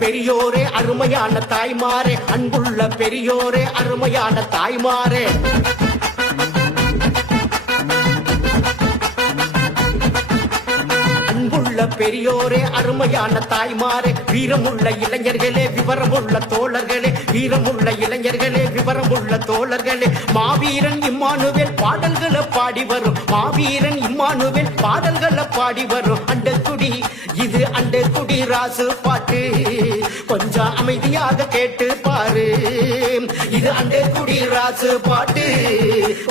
பெரியோரே அருமையான தாய்மாரே, அன்புள்ள பெரியோரே அருமையான தாய்மாரே, பெரியோரே அருமையான தாய்மாரே, வீரமுள்ள இளைஞர்களே விவரமுள்ள தோழர்களே, வீரமுள்ள இளைஞர்களே விவரமுள்ள தோழர்களே, மாவீரன் இம்மானுவேல் பாடல்களை பாடி வரும், மாவீரன் இம்மானுவேல் பாடல்களை பாடி வரும். அண்டக்குடி இது அண்டக்குடி ராசு பாட்டு, கொஞ்சம் அமைதியாக கேட்டு பாரு. இது அண்டக்குடி ராசு பாட்டு,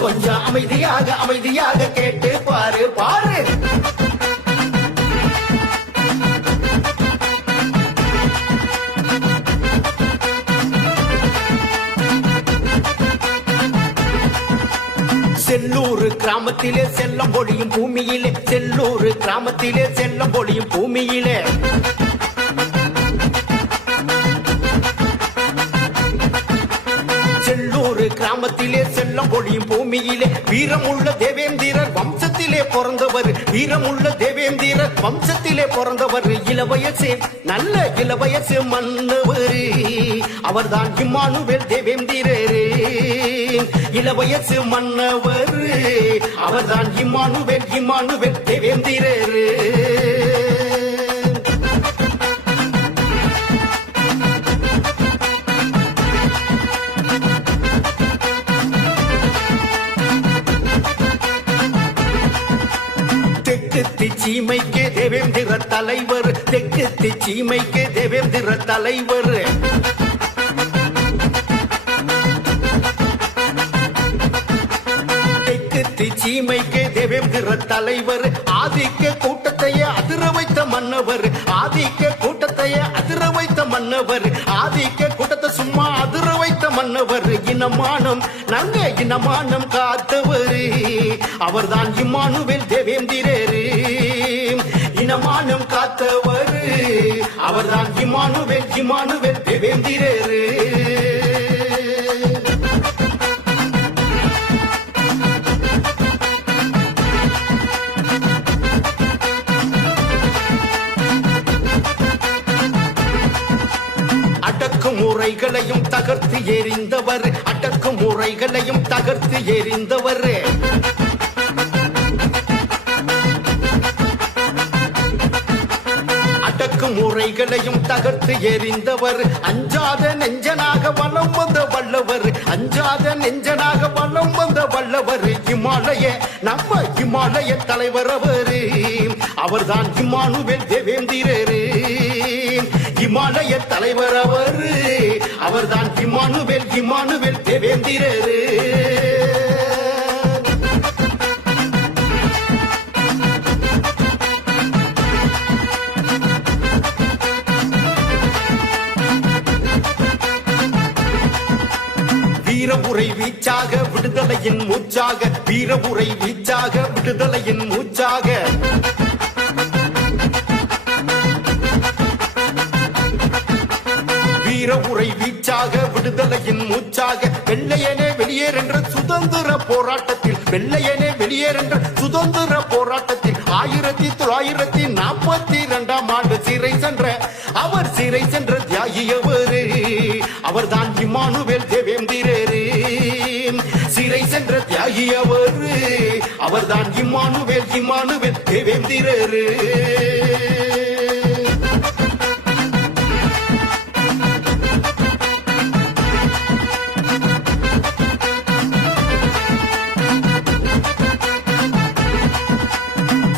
கொஞ்சம் அமைதியாக கேட்டு பாரு பாரு. செல்லூர் கிராமத்திலே செல்லம் பொழியும் பூமியிலே, செல்லூர் கிராமத்திலே செல்லம் பொழியும் பூமியிலே, செல்லூர் கிராமத்திலே செல்லம் பொழியும் பூமியிலே, வீரமுள்ள தேவேந்திரர் வம்சத்திலே பிறந்தவர், வீரமுள்ள தேவேந்திரர் வம்சத்திலே பிறந்தவர், இளவயசு நல்ல இளவயசு மன்னவர், அவர்தான் இம்மானுவேல் தேவேந்திரரே. இளவயசு மன்னவர், அவர்தான் இம்மானுவேல் தேவேந்திரரே. தெற்கு சீமைக்கு தேவேந்திர தலைவர், தெற்கு சீமைக்கு தேவேந்திர தலைவர், சீமைக்கு தேவேந்திர தலைவர், ஆதிக்க கூட்டத்தையே அதிர வைத்த மன்னவர், ஆதிக்க கூட்டத்தையே அதிர வைத்த மன்னவர், ஆதிக்க கூட்டத்தை சும்மா அதிர வைத்த மன்னவர், இனமானம் நாங்க இனமானம் காத்தவர், அவர்தான் இம்மானுவேல் தேவேந்திரரே. இனமானம் காத்தவர், அவர்தான் இம்மானுவேல் தேவேந்திரரே. முறைகளையும் தகர்த்து எறிந்தவர், அடக்கும் முறைகளையும் தகர்த்து எறிந்தவர், அடக்கும் முறைகளையும் தகர்த்து எறிந்தவர், அஞ்சாத நெஞ்சனாக வலம் வந்த வல்லவர், அஞ்சாத நெஞ்சனாக வலம் வந்த வல்லவர், இமாலய நம்ம இமாலய தலைவர் அவர், அவர்தான் இம்மானுவேல் தேவேந்திரரே. இமாலய தலைவர் அவர், அவர்தான் இம்மானுவேல் தேவேந்திரரே. வீரமுறை வீச்சாக விடுதலையின் மூச்சாக, வீரமுறை வீச்சாக விடுதலையின் மூச்சாக, வீரமுறை வீச்சாக விடுதலையின் மூச்சாக, வெள்ளையனே வெளியேறென்ற சுதந்திர போராட்டத்தில், வெள்ளையனே வெளியேறென்ற சுதந்திர போராட்டத்தில் 1942 ஆண்டு சிறை சென்ற அவர், சிறை சென்ற தியாகியவரே, அவர்தான் இம்மானுவேல் தேவேந்திரரே. சிறை சென்ற தியாகியவர், அவர்தான் இம்மானுவேல் தேவேந்திரரே.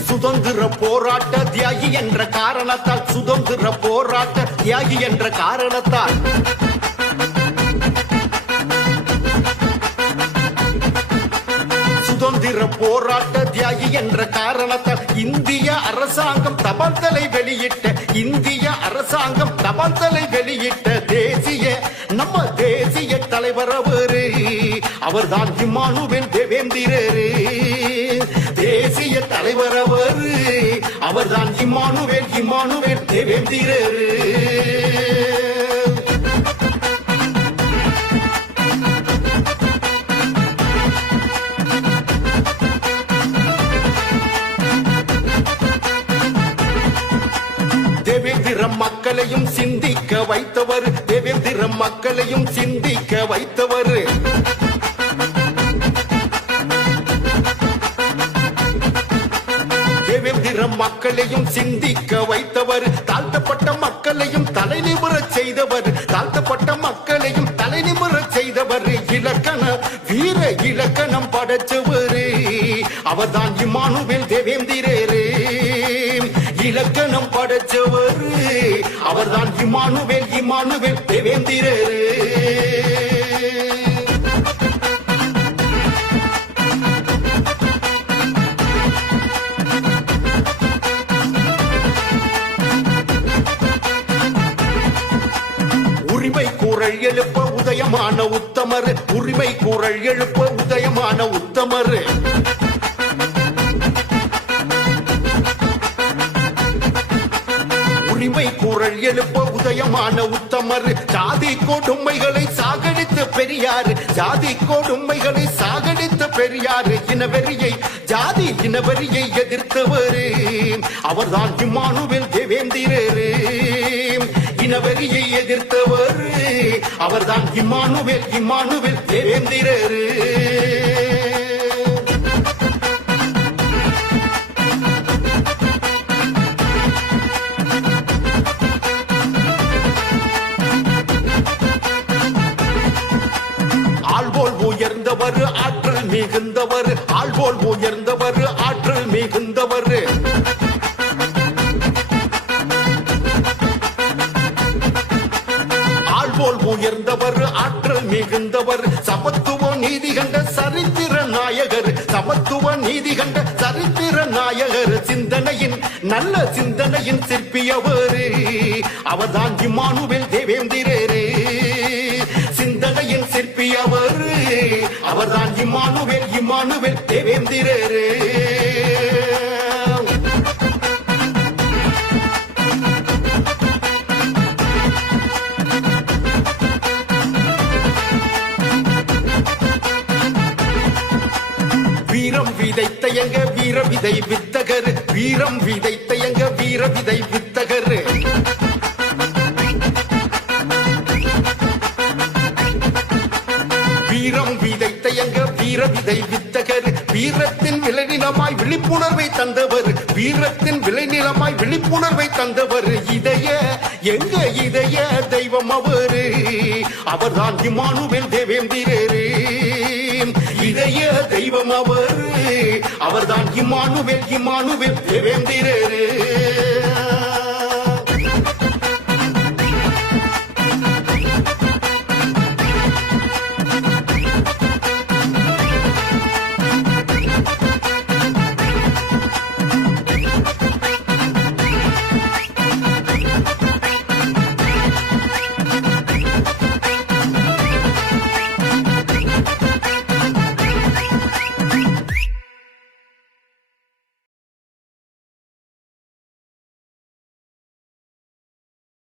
சுதந்திர போராட்ட தியாகி என்ற காரணத்தால், சுதந்திர போராட்ட தியாகி என்ற காரணத்தால், சுதந்திர போராட்ட தியாகி என்ற காரணத்தால், இந்திய அரசாங்கம் தபால் தலை வெளியிட்ட, இந்திய அரசாங்கம் தபால் தலை வெளியிட்ட தேசிய நம்ம தேசிய தலைவர் அவரு, அவர்தான் இம்மானுவேல் தேவேந்திரரே. தேசிய தலைவர் அவர், அவர்தான் இம்மானுவேல் தேவேந்திரரே. தேவேந்திர மக்களையும் சிந்தி சிந்திக்க வைத்தவர் தேவேந்திர மக்களையும் சிந்திக்க வைத்தவர் தேவேந்திர மக்களையும் சிந்திக்க வைத்தவர் தாழ்த்தப்பட்ட மக்களையும் தலை நிமிரச் செய்தவர் தாழ்த்தப்பட்ட மக்களையும் தலை நிமிரச் செய்தவர் இலக்கண வீர இலக்கணம் படைச்சவரு அவர்தான் இம்மானுவேல் தேவேந்திரரே இலக்கணம் படைச்சவரு அவர்தான் இம்மானுவேல் தேவேந்திரரே உரிமை கூறல் எழுப்ப உதயமான உத்தமர் உரிமை கூறல் எழுப்ப உதயமான உத்தமர் உரிமை கூறல் எழுப்ப உதயமான உத்தமர் ஜாதி கொடுமைகளை சாகடித்த பெரியார் ஜாதி கொடுமைகளை சாகடித்த பெரியார் இனவெறியை ஜாதி இனவெறியை எதிர்த்தவர் அவர்தான் இம்மானுவேல் தேவேந்திரரே இனவெறியை எதிர்த்தவர் அவர்தான் இம்மானுவேல் தேவேந்திரரே ஆள்போல் உயர்ந்தவர் ஆற்றல் மிகுந்தவர் ஆள்போல் உயர்ந்தவர் ஆற்றல் மிகுந்தவர் ஆள்போல் உயர்ந்தவர் ஆற்றல் மிகுந்தவர் சமத்துவ நீதி கண்ட சரித்திர நாயகர் சமத்துவ நீதி கண்ட சரித்திர நாயகர் சிந்தனையின் நல்ல சிந்தனையின் சிற்பியவர் அவர்தான் இம்மானுவேல் தேவேந்திரரே சிந்தனையின் சிற்பியவர் அவர்தான் இம்மானுவேல் தேவேந்திரரே வீரம் விதைத்த எங்க வீர விதை வித்தகர் வீரம் விதைத்த எங்க வீர விதை வித்தகர் வீரம் விதைத்த எங்க வீர விதை வித்தகர் வீரத்தின் விளைநிலமாய் விழிப்புணர்வை தந்தவர் வீரத்தின் விளைநிலமாய் விழிப்புணர்வை தந்தவர் எங்க இதய தெய்வம் அவர்தான் இம்மானுவேல் தேவேந்திரரே இதய தெய்வம் அவர்தான் இம்மானுவேல் தேவேந்திரரே